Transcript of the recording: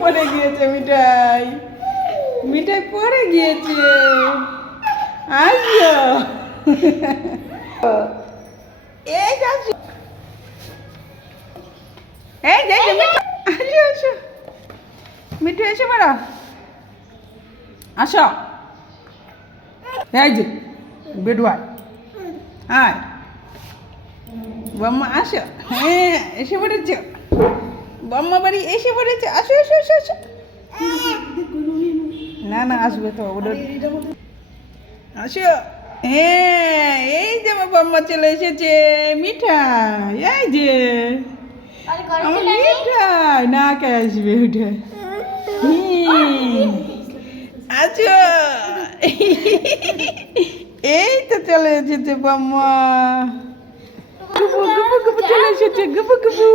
পড়ে গিয়েছে মিঠাই। মিঠাই পড়ে গিয়েছে। আসো এই যাচ্ছি এই যাই আসো আসো মিঠু এসে মারা। আসো। এই যে বেডুয়ায় আয়। বাম্মা, আসো। হ্যাঁ এসে পড়েছ। বাম্মা বাড়ি এসে পড়েছে আসো আসো আসো আসো। না না আসবে তো ওটা আসো। হ্যাঁ এই যে আমার বাম্মা চলে এসেছে মিঠাই এই যে। আমার মিঠাই না কে আসবে ওটা। আছো এই তো চলে এসেছে বাম্মা। গুবু গুবু গুবু চলে এসেছে আমার গুবু